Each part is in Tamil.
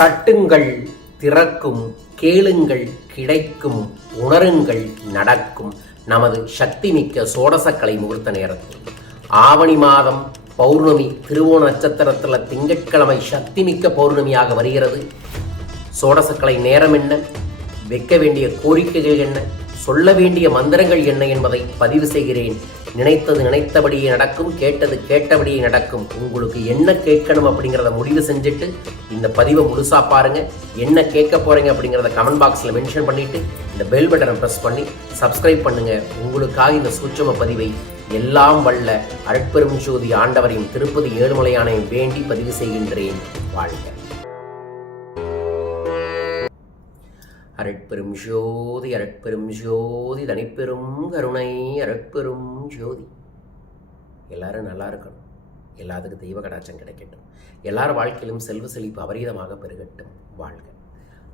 தட்டுங்கள் திறக்கும் கேளுங்கள் கிடைக்கும் உணருங்கள் நடக்கும். நமது சக்திமிக்க சோடசக்கலை முகூர்த்த நேரத்தில். ஆவணி மாதம் பௌர்ணமி திருவோண நட்சத்திரத்தில் திங்கட்கிழமை சக்தி மிக்க பௌர்ணமியாக வருகிறது. சோடசக்கலை நேரம் என்ன? வைக்க வேண்டிய கோரிக்கைகள் என்ன? சொல்ல வேண்டிய மந்திரங்கள் என்ன என்பதை பதிவு செய்கிறேன். நினைத்தது நினைத்தபடியே நடக்கும் கேட்டது கேட்டபடியே நடக்கும். உங்களுக்கு என்ன கேட்கணும் அப்படிங்கிறத முடிவு செஞ்சுட்டு இந்த பதிவை முழுசாக பாருங்கள் என்ன கேட்க போகிறீங்க அப்படிங்கிறத கமெண்ட் பாக்ஸில் மென்ஷன் பண்ணிவிட்டு இந்த பெல் பட்டனை ப்ரெஸ் பண்ணி சப்ஸ்கிரைப் பண்ணுங்கள் உங்களுக்காக இந்த சூட்சம பதிவை எல்லாம் வல்ல அருட்பெரும் ஜோதி ஆண்டவரையும் திருப்பதி ஏழுமலையானையும் வேண்டி பதிவு செய்கின்றேன். வாழ்க. அரட்பெரும் ஜோதி அரட்பெரும் ஜோதி தனிப்பெரும் கருணை அரட்பெரும் ஜோதி. எல்லாரும் நல்லா இருக்கணும். எல்லாத்துக்கும் தெய்வ கடாச்சம் கிடைக்கட்டும். எல்லார் வாழ்க்கையிலும் செல்வ செழிப்பு அபரீதமாக பெருகட்டும். வாழ்க.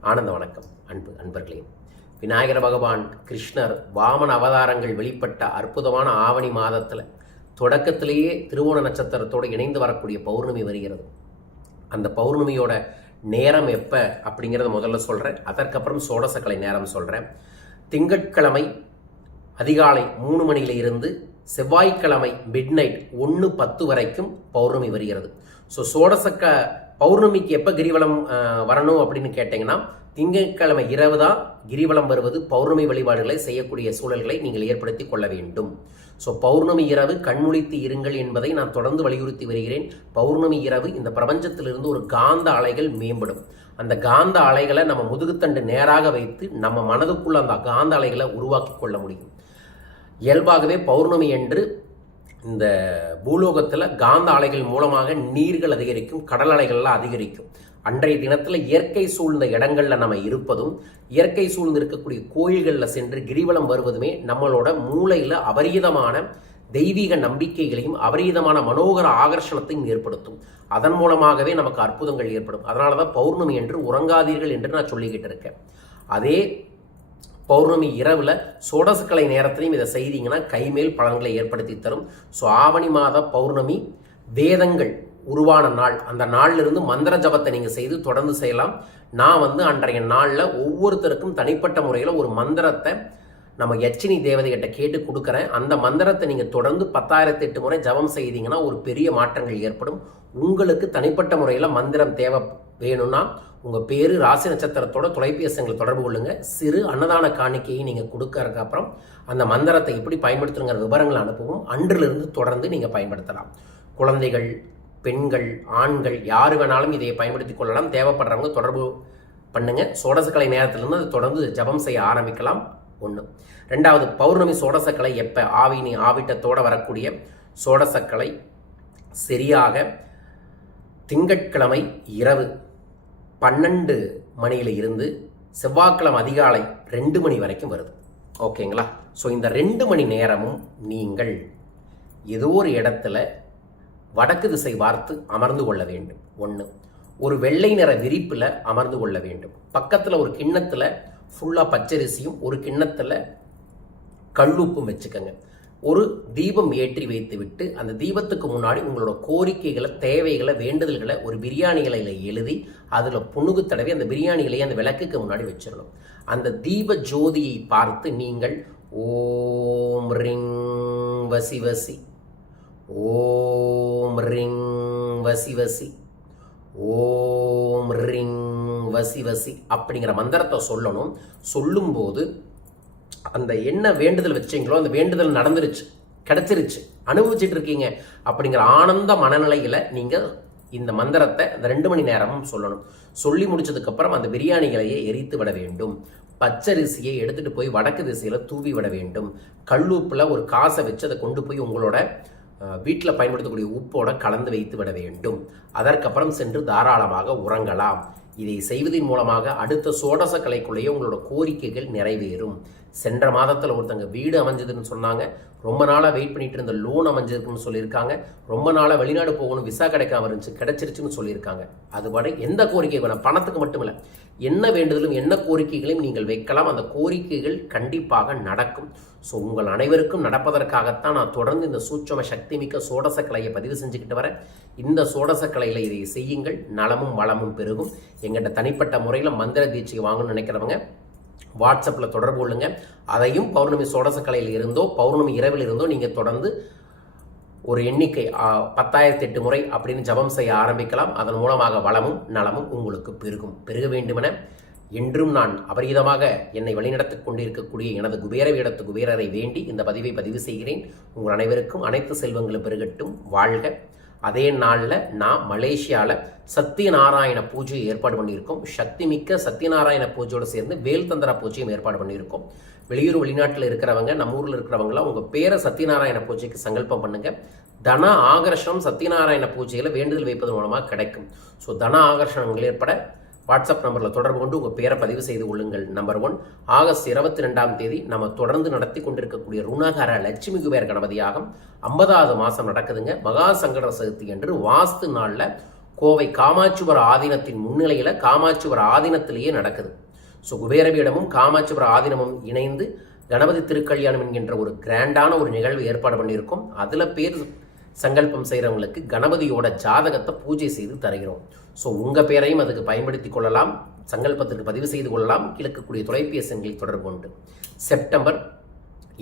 ஆனந்த வணக்கம். அன்பு அன்பர்களே விநாயகர் பகவான் கிருஷ்ணர் வாமன அவதாரங்கள் வெளிப்பட்ட அற்புதமான ஆவணி மாதத்தில் தொடக்கத்திலேயே திருவோண நட்சத்திரத்தோடு இணைந்து வரக்கூடிய பௌர்ணமி வருகிறது. அந்த பௌர்ணமியோட நேரம் எப்போ அப்படிங்கிறத முதல்ல சொல்கிறேன் அதற்கப்புறம் சோடசக்கலை நேரம் சொல்கிறேன் திங்கட்கிழமை அதிகாலை மூணு மணியில் இருந்து செவ்வாய்க்கிழமை மிட் நைட் ஒன்று பத்து வரைக்கும் பௌர்ணமி வருகிறது. ஸோ சோடசக்க பௌர்ணமிக்கு எப்போ கிரிவலம் வரணும் அப்படின்னு கேட்டிங்கன்னா திங்கட்கிழமை இரவு தான் கிரிவலம் வருவது பௌர்ணமி வழிபாடுகளை செய்யக்கூடிய சூழல்களை நீங்கள் ஏற்படுத்தி கொள்ள வேண்டும். ஸோ பௌர்ணமி இரவு கண்முழித்து இருங்கள் என்பதை நான் தொடர்ந்து வலியுறுத்தி வருகிறேன். பௌர்ணமி இரவு இந்த பிரபஞ்சத்திலிருந்து ஒரு காந்த அலைகள் மேம்படும். அந்த காந்த அலைகளை நம்ம முதுகுத்தண்டு நேராக வைத்து நம்ம மனதுக்குள்ள அந்த காந்த அலைகளை உருவாக்கி கொள்ள முடியும். இயல்பாகவே பௌர்ணமி என்று இந்த பூலோகத்தில் காந்த அலைகள் மூலமாக நீர்கள் அதிகரிக்கும் கடல் அலைகள்லாம் அதிகரிக்கும். அன்றைய தினத்தில் இயற்கை சூழ்ந்த இடங்களில் நம்ம இருப்பதும் இயற்கை சூழ்ந்து இருக்கக்கூடிய கோயில்களில் சென்று கிரிவலம் வருவதுமே நம்மளோட மூளையில் அபரீதமான தெய்வீக நம்பிக்கைகளையும் அபரீதமான மனோகர ஆகர்ஷணத்தையும் ஏற்படுத்தும். அதன் மூலமாகவே நமக்கு அற்புதங்கள் ஏற்படும். அதனால தான் பௌர்ணமி என்று உறங்காதீர்கள் என்று நான் சொல்லிக்கிட்டு இருக்கேன். அதே பௌர்ணமி இரவில் சோடசுக்கலை நேரத்திலையும் இதை செய்தீங்கன்னா கைமேல் பலன்களை ஏற்படுத்தி தரும். ஸோ ஆவணி மாத பௌர்ணமி வேதங்கள் உருவான நாள். அந்த நாளிலிருந்து மந்திர ஜபத்தை நீங்கள் செய்து தொடர்ந்து செய்யலாம். நான் வந்து அன்றைய நாளில் ஒவ்வொருத்தருக்கும் தனிப்பட்ட முறையில் ஒரு மந்திரத்தை நம்ம யட்சினி தேவதைகிட்ட கேட்டு கொடுக்குறேன். அந்த மந்திரத்தை நீங்கள் தொடர்ந்து பத்தாயிரத்தி எட்டு முறை ஜபம் செய்தீங்கன்னா ஒரு பெரிய மாற்றங்கள் ஏற்படும். உங்களுக்கு தனிப்பட்ட முறையில் மந்திரம் தேவை வேணும்னா உங்கள் பேர் ராசி நட்சத்திரத்தோட தொலைபேசியங்களை தொடர்பு கொள்ளுங்கள் சிறு அன்னதான காணிக்கையை நீங்கள் கொடுக்கறதுக்கு அப்புறம் அந்த மந்திரத்தை எப்படி பயன்படுத்துங்கிற விவரங்களை அனுப்பவும் அன்றிலிருந்து தொடர்ந்து நீங்கள் பயன்படுத்தலாம். குழந்தைகள் பெண்கள் ஆண்கள் யார் வேணாலும் இதை பயன்படுத்தி கொள்ளலாம். தேவைப்படுறவங்க தொடர்பு பண்ணுங்க. சோடசக்கலை நேரத்திலிருந்து அதை தொடர்ந்து ஜபம் செய்ய ஆரம்பிக்கலாம். ஒன்று ரெண்டாவது பௌர்ணமி சோடசக்கலை எப்போ? ஆவினி ஆவிட்டத்தோட வரக்கூடிய சோடசக்கலை சரியாக திங்கட்கிழமை இரவு பன்னெண்டு மணியில் இருந்து செவ்வாய்க்கிழமை அதிகாலை ரெண்டு மணி வரைக்கும் வருது. ஓகேங்களா? ஸோ இந்த ரெண்டு மணி நேரமும் நீங்கள் ஏதோ ஒரு இடத்துல வடக்கு திசை பார்த்து அமர்ந்து கொள்ள வேண்டும். ஒன்று ஒரு வெள்ளை நிற விரிப்பில் அமர்ந்து கொள்ள வேண்டும். பக்கத்தில் ஒரு கிண்ணத்தில் ஃபுல்லாக பச்சரிசியும் ஒரு கிண்ணத்தில் கல்லுப்பும் வச்சுக்கோங்க. ஒரு தீபம் ஏற்றி வைத்து விட்டு அந்த தீபத்துக்கு முன்னாடி உங்களோட கோரிக்கைகளை தேவைகளை வேண்டுதல்களை ஒரு பிரியாணிகளை எழுதி அதில் புணுகு தடவி அந்த பிரியாணிகளை அந்த விளக்குக்கு முன்னாடி வச்சிடணும். அந்த தீப ஜோதியை பார்த்து நீங்கள் ஓம் ரிங் வசி வசி ஓம் ரிங் வசி வசி. ஓம் ரிங் வசி வசி அப்படிங்கிற மந்திரத்தை சொல்லணும். சொல்லும்போது அந்த என்ன வேண்டுதல் வச்சீங்களோ அந்த வேண்டுதல் நடந்துருச்சு கிடச்சிருச்சு அனுபவிச்சுட்டு இருக்கீங்க அப்படிங்கிற ஆனந்த மனநிலையில் நீங்கள் இந்த மந்திரத்தை அந்த ரெண்டு மணி நேரமும் சொல்லணும். சொல்லி முடிச்சதுக்கப்புறம் அந்த பிரியாணிகளையே எரித்து விட வேண்டும். பச்சரிசியை எடுத்துட்டு போய் வடக்கு திசையில் தூவி விட வேண்டும். கல்லூப்பில் ஒரு காசை வச்சு அதை கொண்டு போய் உங்களோட வீட்டில் பயன்படுத்தக்கூடிய உப்போட கலந்து வைத்து விட வேண்டும். அதற்கப்புறம் சென்று தாராளமாக உறங்கலாம். இதை செய்வதன் மூலமாக அடுத்த சோடச கலைக்குள்ளேயே உங்களோட கோரிக்கைகள் நிறைவேறும். சென்ற மாதத்தில் ஒருத்தங்க வீடு அமைஞ்சதுன்னு சொன்னாங்க. ரொம்ப நாளாக வெயிட் பண்ணிட்டு இருந்த லோன் அமைஞ்சிருக்குன்னு சொல்லியிருக்காங்க. ரொம்ப நாளாக வெளிநாடு போகணும் விசா கிடைக்காம இருந்துச்சு கிடைச்சிருச்சுன்னு சொல்லியிருக்காங்க. அதுபடி எந்த கோரிக்கை வேணும். பணத்துக்கு மட்டும் இல்லை என்ன வேண்டுதலும் என்ன கோரிக்கைகளையும் நீங்கள் வைக்கலாம். அந்த கோரிக்கைகள் கண்டிப்பாக நடக்கும். ஸோ உங்கள் அனைவருக்கும் நடப்பதற்காகத்தான் நான் தொடர்ந்து இந்த சூட்சம சக்தி மிக்க சோடச கலையை பதிவு செஞ்சுக்கிட்டு வரேன். இந்த சோடச கலையில் இதை செய்யுங்கள். நலமும் வளமும் பெருகும். எங்கிட்ட தனிப்பட்ட முறையில் மந்திர தீட்சை வாங்கணும்னு நினைக்கிறவங்க வாட்ஸ்அப்பில் தொடர்பு கொள்ளுங்க. அதையும் பௌர்ணமி சோடசக்கலையில் இருந்தோ பௌர்ணமி இரவில் இருந்தோ நீங்கள் தொடர்ந்து ஒரு எண்ணிக்கை பத்தாயிரத்தி எட்டு முறை அப்படின்னு ஜபம் செய்ய ஆரம்பிக்கலாம். அதன் மூலமாக வளமும் நலமும் உங்களுக்கு பெருகும். பெருக வேண்டுமென என்றும் நான் அபரீதமாக என்னை வழிநடத்திக் கொண்டிருக்கக்கூடிய எனது குபேர இடத்து குபேரரை வேண்டி இந்த பதிவை பதிவு செய்கிறேன். உங்கள் அனைவருக்கும் அனைத்து செல்வங்களும் பெருகட்டும். வாழ்க அதே நாளில் நான் மலேசியாவில் சத்யநாராயண பூஜை ஏற்பாடு பண்ணியிருக்கோம். சக்தி மிக்க சத்யநாராயண பூஜையோடு சேர்ந்து வேல்தந்திர பூஜையும் ஏற்பாடு பண்ணியிருக்கோம். வெளியூர் வெளிநாட்டில் இருக்கிறவங்க நம்ம ஊரில் இருக்கிறவங்களாம் உங்கள் பேரை சத்யநாராயண பூஜைக்கு சங்கல்பம் பண்ணுங்கள் தன ஆகர்ஷணம் சத்யநாராயண பூஜையில் வேண்டுதல் வைப்பதன் மூலமாக கிடைக்கும். ஸோ தன ஆகர்ஷணங்கள் ஏற்பட வாட்ஸ்அப் நம்பரில் தொடர்பு கொண்டு உங்கள் பேரை பதிவு செய்து கொள்ளுங்கள். நம்பர் ஒன் ஆகஸ்ட் இருபத்தி ரெண்டாம் தேதி நம்ம தொடர்ந்து நடத்தி கொண்டிருக்கக்கூடிய ருணகர லட்சுமி குபேர கணபதியாகும் ஐம்பதாவது மாதம் நடக்குதுங்க. மகா சங்கட சதுர்த்தி என்று வாஸ்து நாளில் கோவை காமாட்சிபுர ஆதீனத்தின் முன்னிலையில் காமாட்சிபுர ஆதீனத்திலேயே நடக்குது. ஸோ குபேரபீடமும் காமாட்சிபுர ஆதீனமும் இணைந்து கணபதி திருக்கல்யாணம் என்கின்ற ஒரு கிராண்டான ஒரு நிகழ்வு ஏற்பாடு பண்ணியிருக்கோம். அதில் பேர் சங்கல்பம் செய்கிறவங்களுக்கு கணபதியோட ஜாதகத்தை பூஜை செய்து தருகிறோம். ஸோ உங்கள் பேரையும் அதுக்கு பயன்படுத்தி கொள்ளலாம். சங்கல்பத்திற்கு பதிவு செய்து கொள்ளலாம். கிழக்கக்கூடிய தொலைபேசி எண்களில் தொடர்பு கொண்டு செப்டம்பர்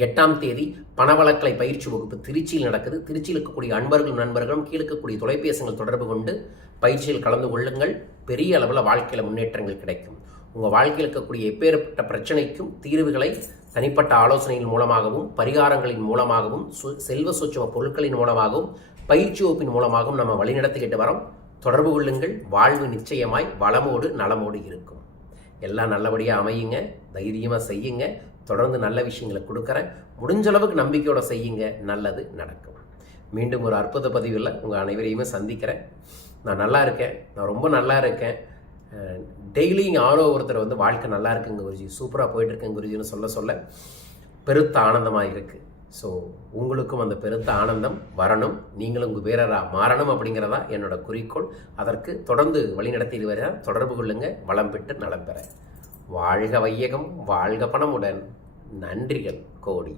எட்டாம் தேதி பணவளக்கலை பயிற்சி வகுப்பு திருச்சியில் நடக்குது. திருச்சியில் இருக்கக்கூடிய அன்பர்களும் நண்பர்களும் கீழே இருக்கக்கூடிய தொலைபேசிகள் தொடர்பு கொண்டு பயிற்சியில் கலந்து கொள்ளுங்கள். பெரிய அளவில் வாழ்க்கையில் முன்னேற்றங்கள் கிடைக்கும். உங்கள் வாழ்க்கையில் இருக்கக்கூடிய எப்பேற்பட்ட பிரச்சனைக்கும் தீர்வுகளை தனிப்பட்ட ஆலோசனையின் மூலமாகவும் பரிகாரங்களின் மூலமாகவும் சு- செல்வ சூட்சும பொருட்களின் மூலமாகவும் பயிற்சி வகுப்பின் மூலமாகவும் நம்ம வழிநடத்திக்கிட்டு வரோம். தொடர்பு கொள்ளுங்கள். வாழ்வு நிச்சயமாய் வளமோடு நலமோடு இருக்கும். எல்லாம் நல்லபடியாக அமையுங்க. தைரியமாக செய்யுங்க. தொடர்ந்து நல்ல விஷயங்களை கொடுக்குறேன். முடிஞ்ச அளவுக்கு நம்பிக்கையோட செய்யுங்க. நல்லது நடக்கும். மீண்டும் ஒரு அற்புத பதிவில் உங்கள் அனைவரையுமே சந்திக்கிறேன். நான் நல்லா இருக்கேன். நான் ரொம்ப நல்லா இருக்கேன். டெய்லியும் யாரோ ஒருத்தர் வந்து வாழ்க்கை நல்லா இருக்குங்க குருஜி. சூப்பராக போயிட்டுருக்குங்க குருஜின்னு சொல்ல சொல்ல பெருத்த ஆனந்தமாக இருக்குது ஸோ உங்களுக்கும் அந்த பெருத்த ஆனந்தம் வரணும். நீங்களும் உங்கள் வீரராக மாறணும் அப்படிங்கிறதா என்னோட குறிக்கோள். அதற்கு தொடர்ந்து வழிநடத்தி வர தொடர்பு கொள்ளுங்க. வளம் பெற்று நலம் பெற. வாழ்க வையகம் வாழ்க பணமுடன். நன்றிகள் கோடி.